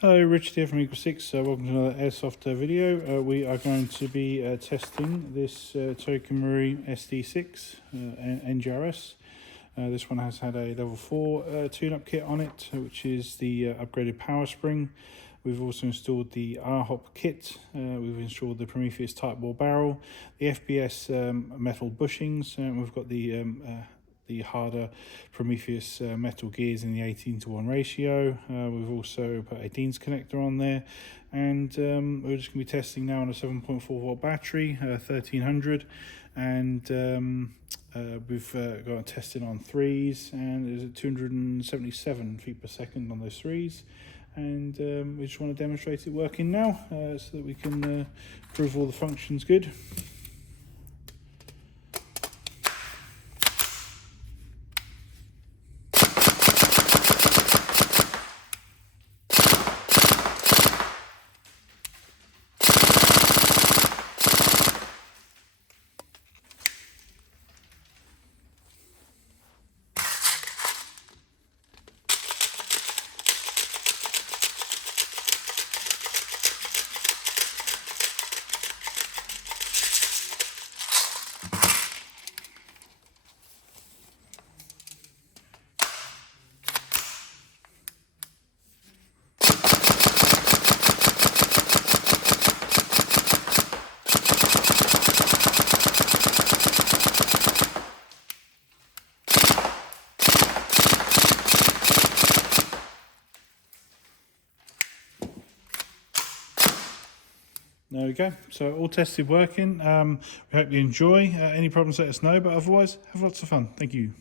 Hello, Richard here from Equal 6. Welcome to another Airsoft video. We are going to be testing this Tokamuri SD6 NGRS. This one has had a level 4 tune-up kit on it, which is the upgraded power spring. We've also installed the R-hop kit. We've installed the Prometheus type bore barrel, the FBS metal bushings, and we've got the harder Prometheus metal gears in the 18:1 ratio. We've also put a Dean's connector on there, and we're just going to be testing now on a 7.4 volt battery, 1300, and we've got testing on threes, and there's at 277 feet per second on those threes, and we just want to demonstrate it working now so that we can prove all the functions good. There we go, so all tested working. We hope you enjoy. Any problems, let us know, but otherwise have lots of fun. Thank you.